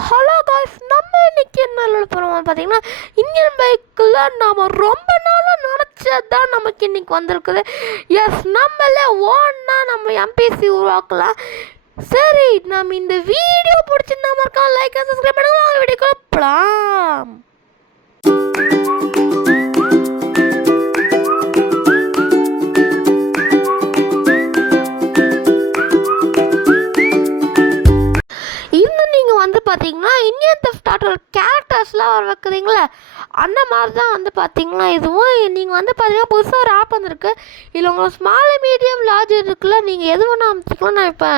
Hello guys, நம்ம இன்னைக்கு என்ன போகிறோம் பார்த்தீங்கன்னா, இந்தியன் பைக்கில் நாம் ரொம்ப நாளாக நினச்சது தான் நமக்கு இன்னைக்கு வந்திருக்குது. எஸ், நம்மளே ஓன்னா நம்ம எம்பிசி உருவாக்கலாம். சரி, நம்ம இந்த வீடியோ பிடிச்சிருந்தா மறக்காம லைக் அண்ட் சப்ஸ்கிரைப் பண்ணுங்க. வாங்க வீடியோக்குள்ள போகலாம். பார்த்தீங்கன்னா இந்தியன் தெஃப்ட் ஆட்டோட கேரக்டர்ஸ்லாம் வர வைக்கிறீங்களே, அந்த மாதிரி தான் வந்து பார்த்தீங்கன்னா இதுவும் நீங்கள் வந்து பார்த்தீங்கன்னா புதுசாக ஒரு ஆப் வந்துருக்கு. இதில் உங்களுக்கு ஸ்மால் மீடியம் லார்ஜ் இருக்குல்ல, நீங்கள் எது வேணால் அமைச்சிக்கலாம். நான் இப்போ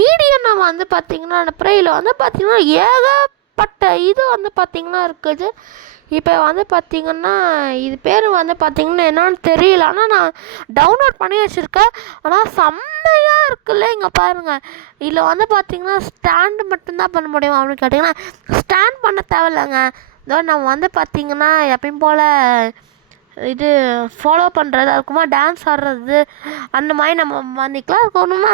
மீடியம் நம்ம வந்து பார்த்தீங்கன்னா அனுப்புகிறேன். இதில் வந்து பார்த்தீங்கன்னா ஏகப்பட்ட இது வந்து பார்த்தீங்கன்னா இருக்குது. இப்போ வந்து பார்த்திங்கன்னா இது பேர் வந்து பார்த்திங்கன்னா என்னன்னு தெரியல, ஆனால் நான் டவுன்லோட் பண்ணி வச்சுருக்கேன். ஆனால் செம்மையாக இருக்குல்ல, இங்கே பாருங்கள். இதில் வந்து பார்த்திங்கன்னா ஸ்டாண்டு மட்டும்தான் பண்ண முடியும் அப்படின்னு கேட்டிங்கன்னா, ஸ்டாண்ட் பண்ண தேவையில்லைங்க. இதோ நம்ம வந்து பார்த்திங்கன்னா எப்பயும் போல் இது ஃபாலோ பண்ணுறது, அதுக்குமா டான்ஸ் ஆடுறது, அந்த மாதிரி நம்ம பண்ணிக்கலாம். அதுக்கு ஒன்றுமா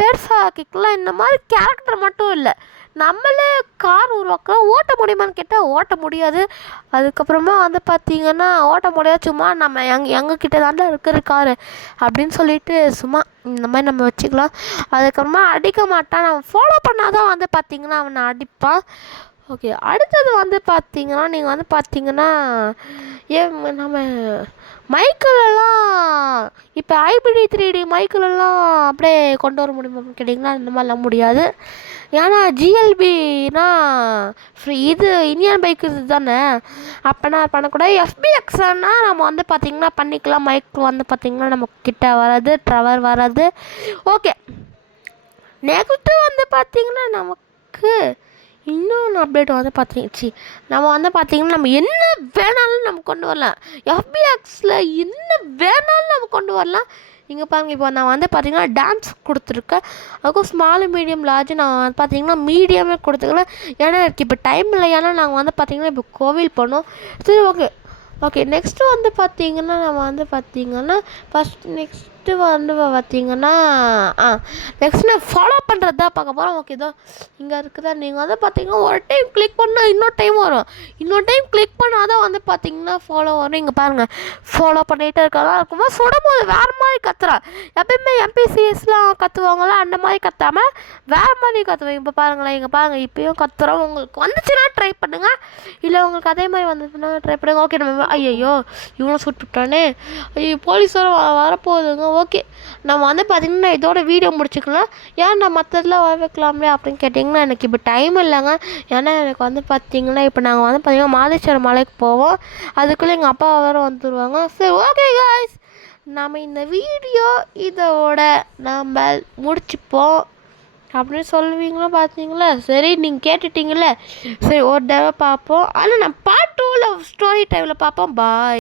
பெருசாக ஆக்கிக்கலாம். இந்த மாதிரி கேரக்டர் மட்டும் இல்லை, நம்மளே கார் உருவாக்கலாம். ஓட்ட முடியுமான்னு கேட்டால் ஓட்ட முடியாது. அதுக்கப்புறமா வந்து பார்த்திங்கன்னா ஓட்ட முடியாது, சும்மா நம்ம எங்கக்கிட்ட தாண்டா இருக்கிற காரு அப்படின்னு சொல்லிட்டு சும்மா இந்த மாதிரி நம்ம வச்சுக்கலாம். அதுக்கப்புறமா அடிக்க மாட்டான். நம்ம ஃபாலோ பண்ணால் தான் வந்து பார்த்திங்கன்னா அவனை அடிப்பான். ஓகே, அடுத்தது வந்து பார்த்திங்கன்னா நீங்கள் வந்து பார்த்திங்கன்னா நம்ம மைக்கிலெல்லாம் இப்போ ஐபிடி 3D மைக்கிலெல்லாம் அப்படியே கொண்டு வர முடியுமா அப்படின்னு கேட்டிங்கன்னா இந்த மாதிரிலாம் முடியாது. ஏன்னா ஜிஎல்பினா ஃப்ரீ, இது இந்தியன் பைக் இது தானே, அப்போனா பண்ணக்கூடாது. எஃபிஎக்ஸ்னா நம்ம வந்து பார்த்திங்கன்னா பண்ணிக்கலாம். மைக் வந்து பார்த்திங்கன்னா நம்ம கிட்ட வராது, ட்ரவர் வராது. ஓகே, நெக்ஸ்ட்டு வந்து பார்த்திங்கன்னா நமக்கு இன்னொன்று அப்டேட் வந்து பார்த்திங்க, நம்ம வந்து பார்த்திங்கன்னா நம்ம என்ன வேணாலும் நம்ம கொண்டு வரலாம். எஃபிஎக்ஸில் என்ன வேணாலும் நம்ம கொண்டு வரலாம். இங்கே பாருங்கள், இப்போ நான் வந்து பார்த்திங்கன்னா டான்ஸ் கொடுத்துருக்கேன். அதுக்கும் ஸ்மால் மீடியம் லார்ஜ் நான் வந்து பார்த்திங்கன்னா மீடியமே கொடுத்துக்கலாம். ஏன்னா எனக்கு இப்போ டைம் இல்லை. ஏன்னா நாங்கள் வந்து பார்த்திங்கன்னா இப்போ கோவில் போனோம். சரி, ஓகே நெக்ஸ்ட்டு வந்து பார்த்திங்கன்னா நம்ம வந்து பார்த்திங்கன்னா நெக்ஸ்ட்டு வந்து பார்த்திங்கன்னா நெக்ஸ்ட் நான் ஃபாலோ பண்ணுறது தான் பார்க்க போகிறோம். ஓகே, தான் இங்கே இருக்குதா. நீங்கள் வந்து பார்த்திங்கன்னா ஒரு டைம் கிளிக் பண்ணால் இன்னொரு டைம் வரும். இன்னொரு டைம் கிளிக் பண்ணால் தான் வந்து பார்த்திங்கன்னா ஃபாலோ வரும். இங்கே பாருங்கள், ஃபாலோ பண்ணிகிட்டே இருக்கலாம். இருக்கும்போது சுடும்போது வேறு மாதிரி கத்துறா. எப்பயுமே எம்பிசிஎஸ்லாம் கற்றுவாங்களா, அந்த மாதிரி கத்தாமல் வேறு மாதிரி கற்றுவேன். இப்போ பாருங்களேன், இங்கே பாருங்கள், இப்போயும் கத்துறோம். உங்களுக்கு வந்துச்சுன்னா ட்ரை பண்ணுங்கள், இல்லை உங்களுக்கு அதே மாதிரி வந்துச்சுன்னா ட்ரை பண்ணுங்கள். ஓகே, நம்ம ஐயோ இவங்களும் சுட்டுவிட்டானே, ஐயோ போலீஸோட வரப்போகுதுங்க. ஓகே, நம்ம வந்து பார்த்திங்கன்னா இதோட வீடியோ முடிச்சுக்கலாம். ஏன் நான் மற்றதெல்லாம் வர வைக்கலாம்லே அப்படின்னு கேட்டிங்கன்னா எனக்கு இப்போ டைம் இல்லைங்க. ஏன்னா எனக்கு வந்து பார்த்திங்கன்னா இப்போ நாங்கள் வந்து பார்த்திங்கன்னா மாதேஸ்வரம் மலைக்கு போவோம். அதுக்குள்ளே எங்கள் அப்பா வேறு வந்துடுவாங்க. சரி, ஓகே காய்ஸ், நம்ம இந்த வீடியோ இதோட நம்ம முடிச்சுப்போம் அப்படின்னு சொல்லுவீங்களா பார்த்தீங்களா. சரி, நீங்கள் கேட்டுட்டீங்களே. சரி, ஒரு தடவை பார்ப்போம். ஆனால் நான் பார்ட் 2ல் ஸ்டோரி டைமில் பார்ப்போம். பாய்.